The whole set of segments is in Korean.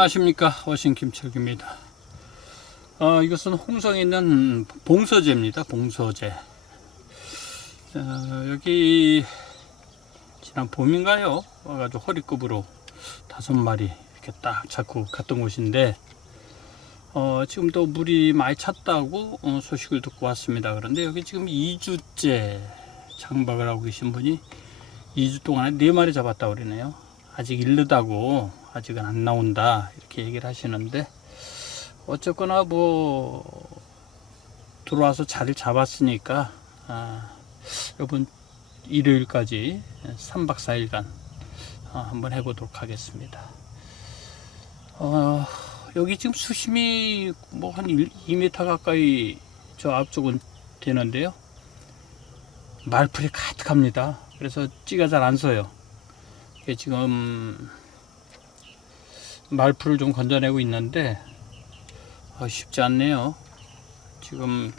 안녕하십니까 어신 김철기입니다. 어, 이것은 홍성에 있는 봉서제입니다. 봉서제. 어, 여기 지난 봄인가요? 와가지고 허리급으로 다섯 마리 이렇게 딱 잡고 갔던 곳인데 어, 지금 또 물이 많이 찼다고 어, 소식을 듣고 왔습니다. 그런데 여기 지금 2주째 장박을 하고 계신 분이 2주 동안에 네 마리 잡았다고 그러네요. 아직 이르다고 아직은 안 나온다 이렇게 얘기를 하시는데 어쨌거나 뭐 들어와서 자리를 잡았으니까 아, 이번 일요일까지 3박 4일간 어, 한번 해보도록 하겠습니다. 어, 여기 지금 수심이 뭐 한 2m 가까이 저 앞쪽은 되는데요. 말풀이 가득합니다. 그래서 찌가 잘 안 서요. 지금 말풀을 좀 건져내고 있는데 어, 쉽지 않네요. 지금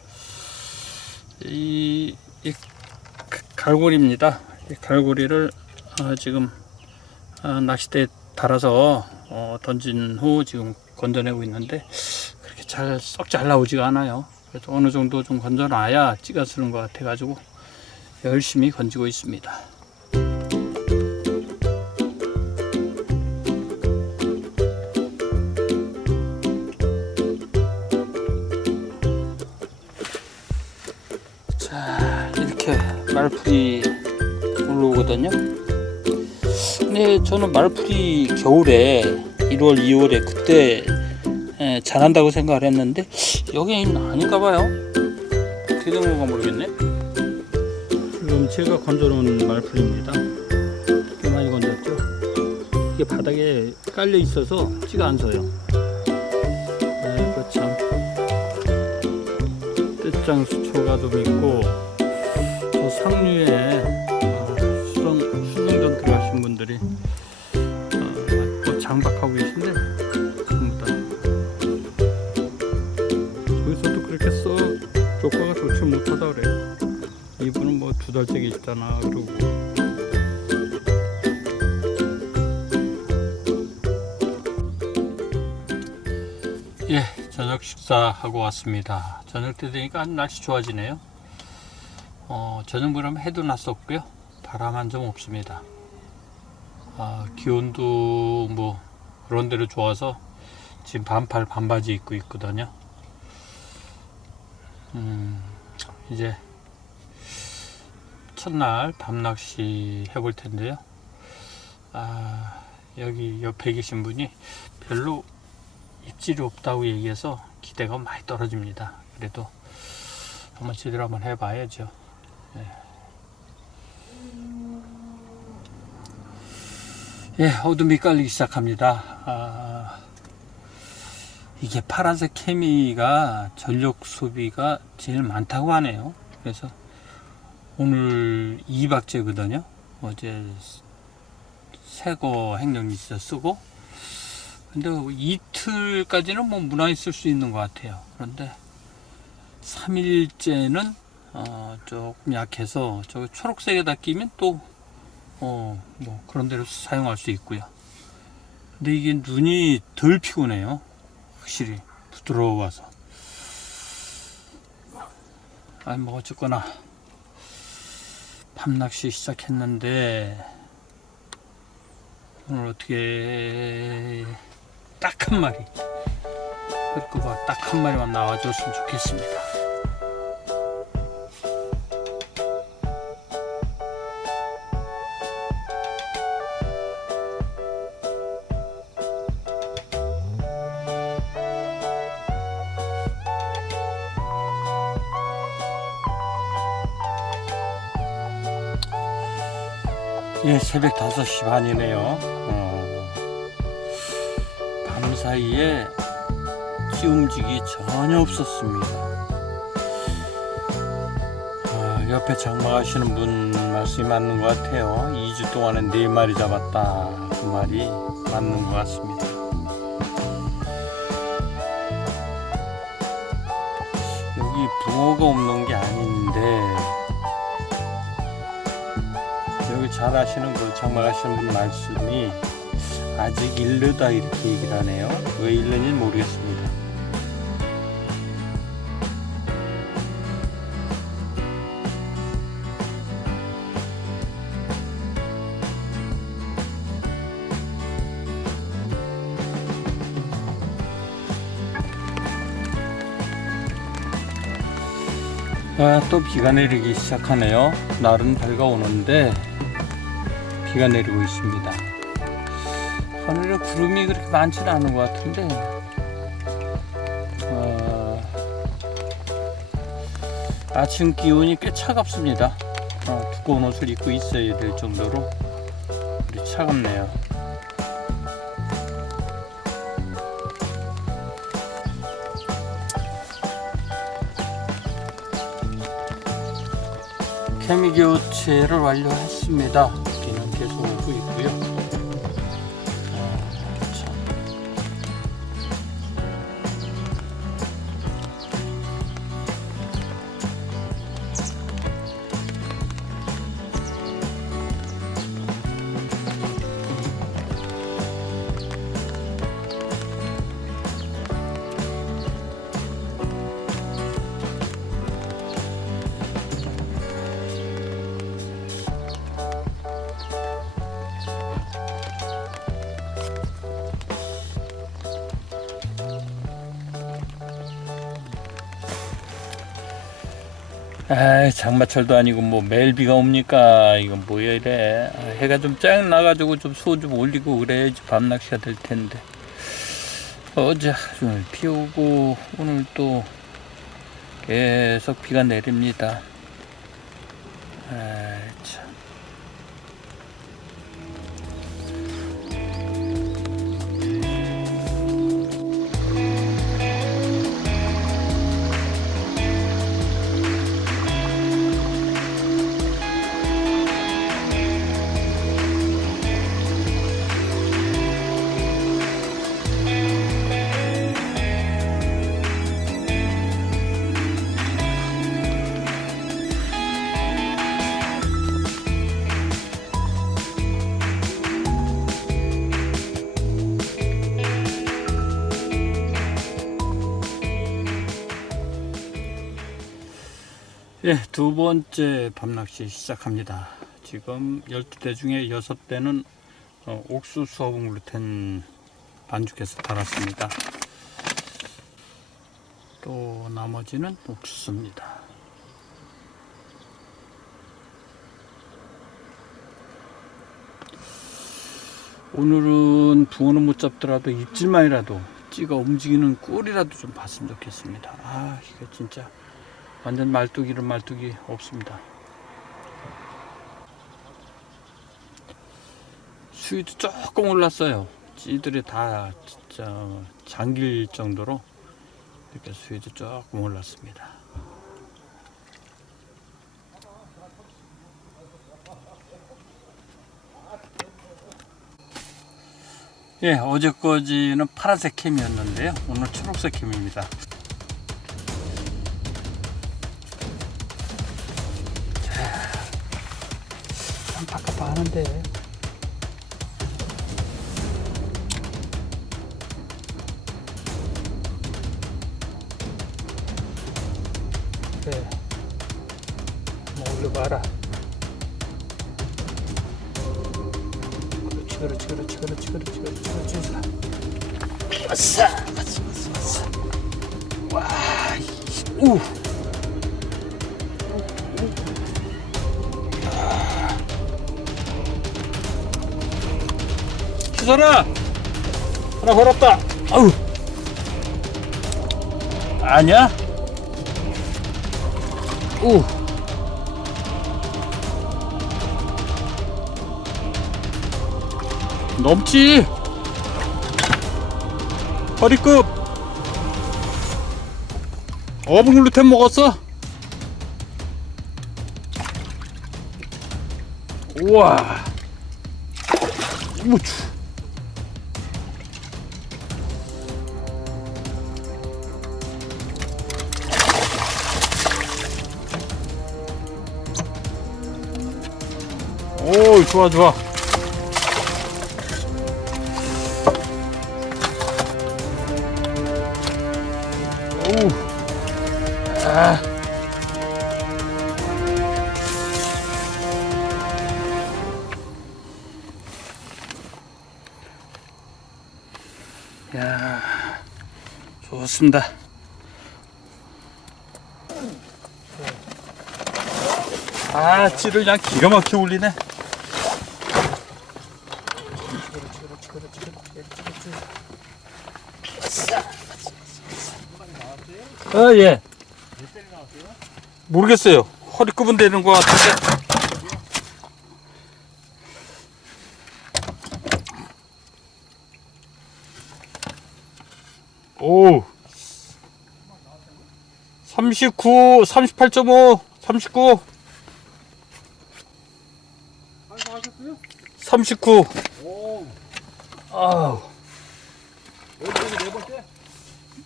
이, 이 가- 갈고리입니다. 이 갈고리를 어, 지금 어, 낚싯대에 달아서 어, 던진 후 지금 건져내고 있는데 그렇게 잘 썩 잘 나오지가 않아요. 그래서 어느 정도 좀 건져놔야 찌가 쓰는 것 같아가지고 열심히 건지고 있습니다. 말풀이 올라오거든요. 근데 저는 말풀이 겨울에 1월 2월에 그때 에, 자란다고 생각을 했는데 여기는 아닌가 봐요. 어떻게 된 건가 모르겠네. 지금 제가 건져놓은 말풀입니다. 꽤 많이 건졌죠? 이게 바닥에 깔려 있어서 찌가 안 서요. 아이고 참. 떼짱 수초가 좀 있고 저 상류에 아, 수성 수성전 들어가신 분들이 어, 또 장박하고 계신데 전부 다 저기서도 그렇게 써 효과가 좋지 못하다 그래요. 이분은 뭐 두 달째 계시잖아 그러고 예 저녁 식사하고 왔습니다. 저녁 때 되니까 날씨 좋아지네요. 어, 저녁 그럼 해도 났었고요. 바람 한점 없습니다. 아, 기온도 뭐 그런 대로 좋아서 지금 반팔 반바지 입고 있거든요. 음, 이제 첫날 밤낚시 해볼 텐데요. 아, 여기 옆에 계신 분이 별로 입질이 없다고 얘기해서 기대가 많이 떨어집니다. 그래도 한번 제대로 한번 해봐야죠. 예, 어둠이 깔리기 시작합니다. 아, 이게 파란색 케미가 전력 소비가 제일 많다고 하네요. 그래서 오늘 2박째거든요. 어제 새거 행령지서 쓰고 근데 이틀까지는 뭐 무난히 쓸 수 있는 것 같아요. 그런데 3일째는 어, 조금 약해서 저 초록색에다 끼면 또 어, 뭐 그런 데로 사용할 수 있고요. 근데 이게 눈이 덜 피곤해요. 확실히 부드러워서. 아니 뭐 어쨌거나 밤낚시 시작했는데 오늘 어떻게 딱 한 마리 헐거가 딱한 마리만 나와줬으면 좋겠습니다. 새벽 5시 반이네요. 어, 밤 사이에 찌 움직이 전혀 없었습니다. 아, 옆에 장마하시는 분 말씀이 맞는 것 같아요. 2주 동안에 4마리 잡았다. 그 말이 맞는 것 같습니다. 여기 붕어가 없는 게 아닌데 잘 아시는 그 장막 하시는 분 말씀이 아직 일르다 이렇게 얘기를 하네요. 왜 일르는지 모르겠습니다. 아, 또 비가 내리기 시작하네요. 날은 밝아오는데 비가 내리고 있습니다. 하늘에 구름이 그렇게 많지는 않은 것 같은데 어, 아침 기온이 꽤 차갑습니다. 어, 두꺼운 옷을 입고 있어야 될 정도로 차갑네요. 케미 교체를 완료했습니다. 에이 장마철도 아니고 뭐 매일 비가 옵니까? 이건 뭐야 이래. 아, 해가 좀쨍 나가지고 좀 수온 좀 올리고 그래야지 밤낚시가 될 텐데. 어제 하루 비 오고 오늘 또 계속 비가 내립니다. 아이 참 예, 두 번째 밤낚시 시작합니다. 지금 12대 중에 6대는 어, 옥수수 수화봉 글루텐 반죽해서 달았습니다. 또 나머지는 옥수수입니다. 오늘은 붕어는 못 잡더라도 입질만이라도 찌가 움직이는 꿀이라도 좀 봤으면 좋겠습니다. 아, 이거 진짜 완전 말뚝이는 말뚝이 없습니다. 수위도 조금 올랐어요. 찌들이 다 진짜 잠길 정도로 이렇게 수위도 조금 올랐습니다. 예, 어제까지는 파란색 캠이었는데요. 오늘 초록색 캠입니다. 참 바깥하는데. 그래 한번 올려봐라. 그렇지 그렇지 그렇지 그렇지 그렇지 그렇지 그렇지. 왔어 왔어 왔어 왔어. 와 이씨, 우. 희선아 하나 걸었다. 아우. 아니야? 오. 넘지. 허리급. 어분 글루텐 먹었어? 우와. 우추 좋아 좋아. 아. 야 좋습니다. 아 찌를 그냥 기가 막히게 올리네. 아, 예. 모르겠어요. 허리 끄분 되는 것 같은데. 오. 39, 38.5, 39, 하셨어요? 39. 오, 아, 여기 네 번째?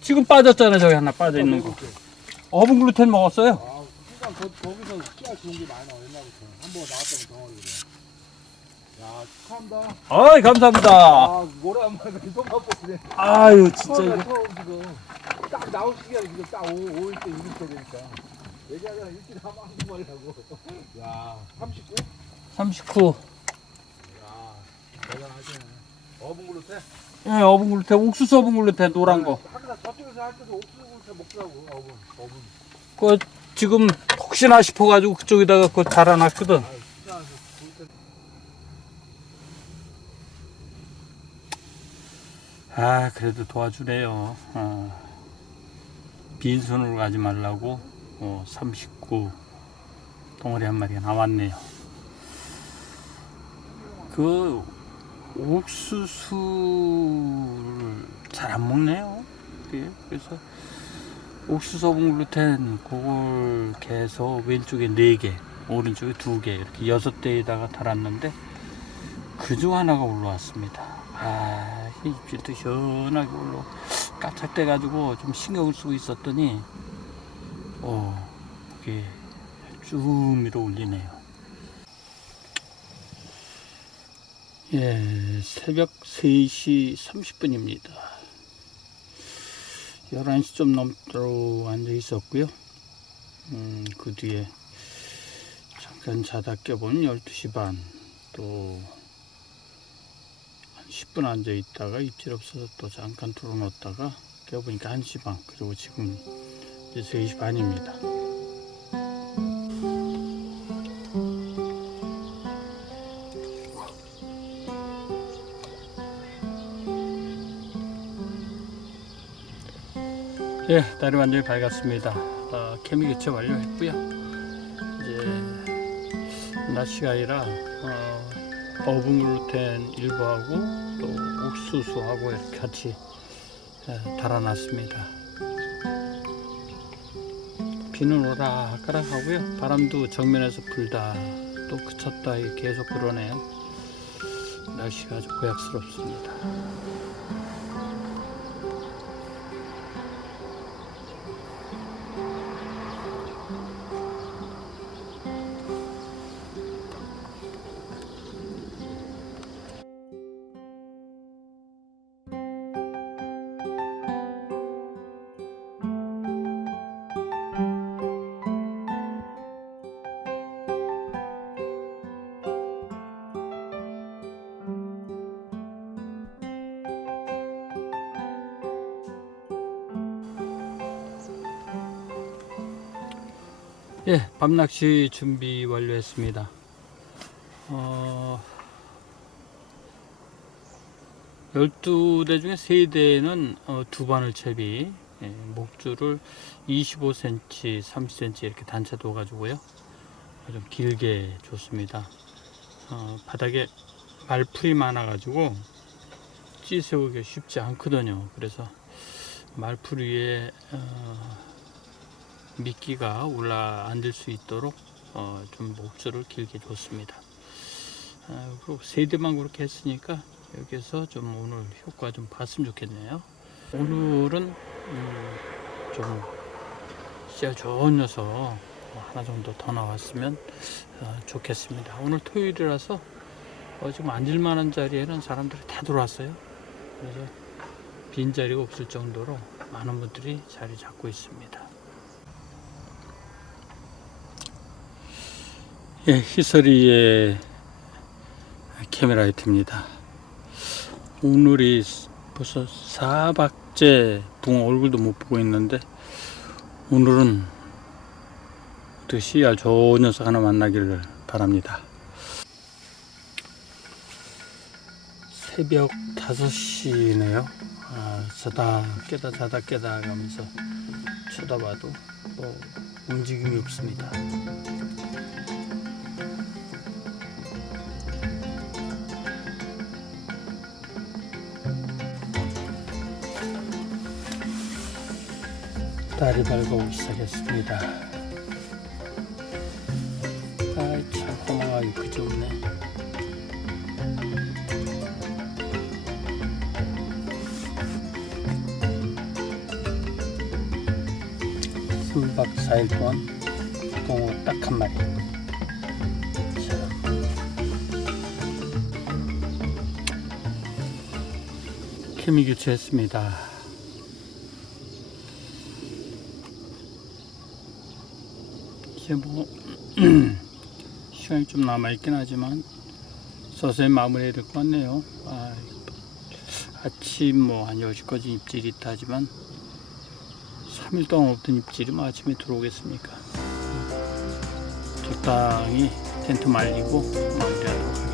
지금 빠졌잖아요. 저기 하나 빠져 있는 거. 어분 글루텐 먹었어요? 아, 그러니까 거, 거기서 씨앗 좋은 게 많아, 옛날부터. 한 번 나왔다고 덩어리로. 야, 축하합니다. 아이, 감사합니다. 아, 오랜만에 손 갖고 그래. 아유, 진짜 이거. 처음 지금. 딱 나올 시기가 지금 딱 5, 5일 때, 6일 때 되니까. 얘기하잖아, 일주일에 한 번, 한 번이라고. 야, 39? 39. 야, 대단하시네. 어분 그릇에? 예, 어분 글루텐, 옥수수 어분 글루텐, 노란 거. 항상 저쪽에서 할 때도 옥수수 그릇에 먹더라고, 어분. 어분. 그, 지금 혹시나 싶어가지고 그쪽에다가 그거 달아놨거든. 아, 진짜 아, 그래도 도와주네요. 어. 빈손으로 가지 말라고, 어, 39 덩어리 한 마리가 나왔네요. 그, 옥수수를 잘 안 먹네요. 그게. 그래서, 옥수수 글루텐, 그걸 개서 왼쪽에 4개, 오른쪽에 2개, 이렇게 6대에다가 달았는데, 그중 하나가 올라왔습니다. 아, 이 입질도 시원하게 올라, 까착돼가지고 좀 신경을 쓰고 있었더니, 어, 이게 쭉 밀어 올리네요. 예, 새벽 3시 30분입니다. 11시 좀 넘도록 앉아 있었고요. 음, 그 뒤에 잠깐 자다 깨보면 12시 반, 또 한 10분 앉아 있다가 입질 없어서 또 잠깐 들어놓다가 깨보니까 1시 반 그리고 지금 이제 3시 반입니다. 예, 날이 완전히 밝았습니다. 어, 케미 교체 완료했고요. 이제 낮 시간이라 어, 어분 글루텐 일부하고 또 옥수수하고 이렇게 같이 에, 달아놨습니다. 비는 오락가락 하고요. 바람도 정면에서 불다 또 그쳤다 계속 불어내요. 날씨가 아주 고약스럽습니다. 예, 밤낚시 준비 완료했습니다. 어, 12대 중에 3대는 어, 두 바늘 채비, 예, 목줄을 25cm, 30cm 이렇게 단차 둬가지고요. 좀 길게 줬습니다. 어, 바닥에 말풀이 많아가지고 찌 세우기가 쉽지 않거든요. 그래서 말풀 위에 어, 미끼가 올라 앉을 수 있도록 어, 좀 목줄을 길게 줬습니다. 아, 그리고 세 대만 그렇게 했으니까 여기서 좀 오늘 효과 좀 봤으면 좋겠네요. 오늘은 음, 좀 씨앗 좋은 녀석 하나 정도 더 나왔으면 어, 좋겠습니다. 오늘 토요일이라서 어, 지금 앉을 만한 자리에는 사람들이 다 들어왔어요. 그래서 빈 자리가 없을 정도로 많은 분들이 자리 잡고 있습니다. 예, 히스리의 캐메라이트입니다. 오늘이 벌써 4박째 붕어 얼굴도 못 보고 있는데 오늘은 그 씨알 좋은 녀석 하나 만나기를 바랍니다. 새벽 5시네요. 아, 자다 깨다 자다 깨다 가면서 쳐다봐도 뭐 움직임이 없습니다. 달이 밝아오기 시작했습니다. 아이 참 호망하기 그지 없네. 삼박사일 동안 붕어 딱한 마리. 자. 케미 교체했습니다. 이제 뭐 시간이 좀 남아 있긴 하지만 서서히 마무리해야 될 것 같네요. 아, 아침 뭐 한 10시까지 입질이 있다 하지만 3일 동안 없던 입질이 뭐 아침에 들어오겠습니까? 적당히 텐트 말리고 마무리하도록